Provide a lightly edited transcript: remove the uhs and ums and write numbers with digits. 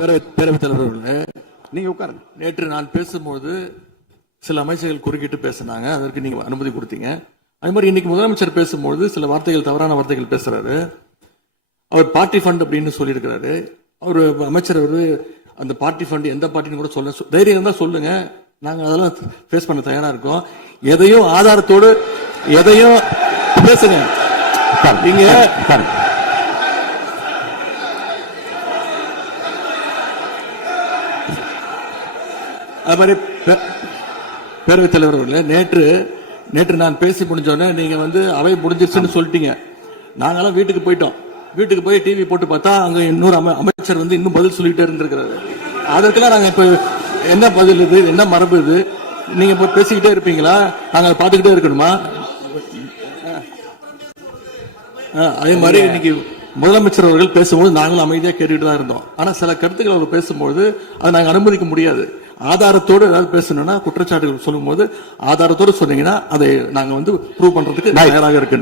பேரவைத் தலைவர்களே, நீங்க உட்காருங்க. நேற்று நான் பேசும்போது சில அமைச்சர்கள் குறுக்கிட்டு பேசினாங்க, அதற்கு நீங்க அனுமதி கொடுத்தீங்க. அதே மாதிரி இன்னைக்கு முதலமைச்சர் பேசும்போது சில வார்த்தைகள், தவறான வார்த்தைகள் பேசுறாரு. அவர் பார்ட்டி ஃபண்ட் அப்படின்னு சொல்லியிருக்கிறாரு. அவர் அமைச்சர் அந்த பார்ட்டி ஃபண்ட் எந்த பார்ட்டின்னு கூட சொல்ல தைரியம் இருந்தா சொல்லுங்க, நாங்க அதெல்லாம் ஃபேஸ் பண்ண தயாரா இருக்கோம். எதையும் ஆதாரத்தோடு எதையும் பேசுங்க. நீங்க அது மாதிரி பேரவைத் தலைவர்களே, நேற்று நான் பேசி முடிஞ்சோடனே நீங்க அவை முடிஞ்சிருச்சுன்னு சொல்லிட்டீங்க. நாங்கெல்லாம் வீட்டுக்கு போயிட்டோம். வீட்டுக்கு போய் டிவி போட்டு பார்த்தா அங்க இன்னொரு அமைச்சர் இன்னும் பதில் சொல்லிட்டே இருந்திருக்கிறாரு. அதற்கெல்லாம் நாங்க இப்ப என்ன பதில் இது, என்ன மரபு இது? நீங்க இப்ப பேசிக்கிட்டே இருப்பீங்களா? நாங்க பாத்துக்கிட்டே இருக்கணுமா? அதே மாதிரி இன்னைக்கு முதலமைச்சர் அவர்கள் பேசும்போது நாங்களும் அமைதியா கேட்டுட்டு தான் இருந்தோம். ஆனா சில கருத்துக்கள் அவர் பேசும்போது அதை நாங்க அனுமதிக்க முடியாது. ஆதாரத்தோடு ஏதாவது பேசணும்னா, குற்றச்சாட்டுகள் சொல்லும் போது ஆதாரத்தோடு சொன்னீங்கன்னா அதை நாங்க ப்ரூவ் பண்றதுக்கு தயாராக இருக்கு.